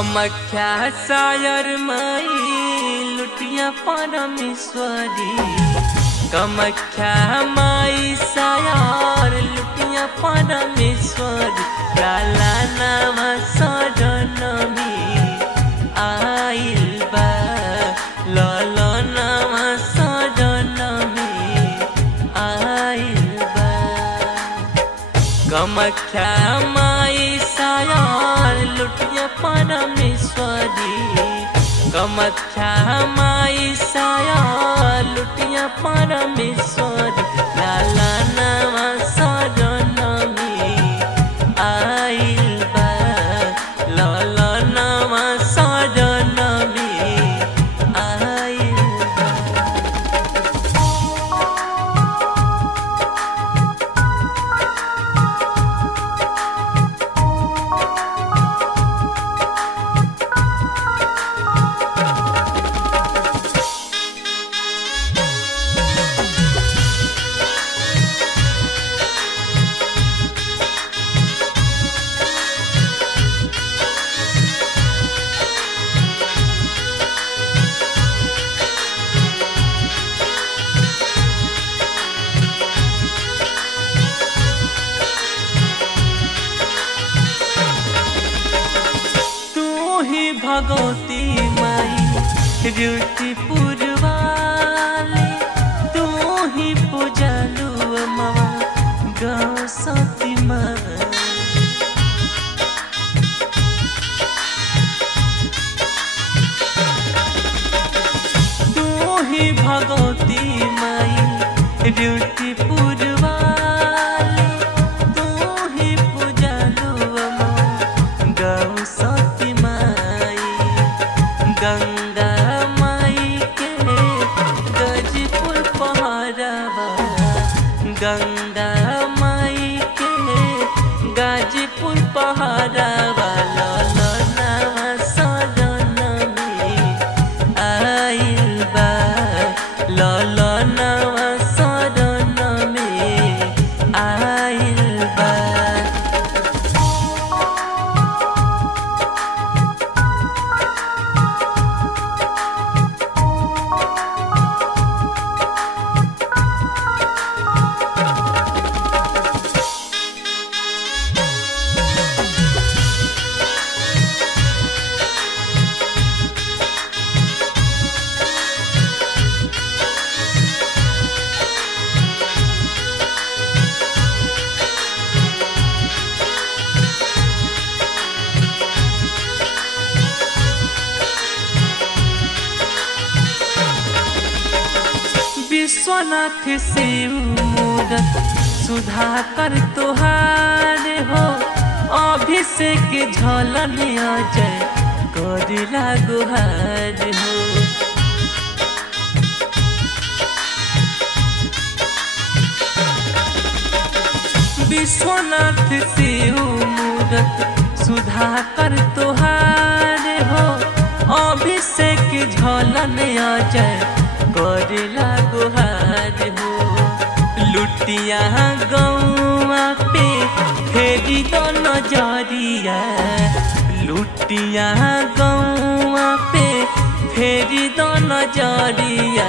कमख्या सायर माई लुटिया परमेश्वरी। कमख्या माई सायर लुटिया परमेश्वरी। काला नाम शरण में आइल बा लाला नाम शरण में आइल बा। कमख्या माई सायर लुटिया परमेश्वरी। कमख्या माई सायर लुटिया परमेश्वरी। लाला नाम शरण में आइल बा लाला नाम शरण में आइल बा। भगवती माई ड्यूटी पुरवाले तू ही पूजलू मवा गाँव सती माई। तू ही भगवती माई ड्यूटी पुरवाले तू ही पूजलू मवा गाँव सती गंगा माई के गजपुर पहरावा। गंगा माई के गाजीपुर पहरावा। लाला नाम शरण में आइल बा लाला नाम शरण में आइल बा। विश्वनाथ शिव मूरत सुधाकर तोहार हो। अभिषेक झलन अजय करिला गुहार हो। विश्वनाथ शिव मूरत सुधाकर तोहार हो। अभिषेक झलन अजय करिला गुहार हो। लुटिया गौआ पे फेरी दो नजरिया। लुटिया गौआ पे फेरी दो नजरिया।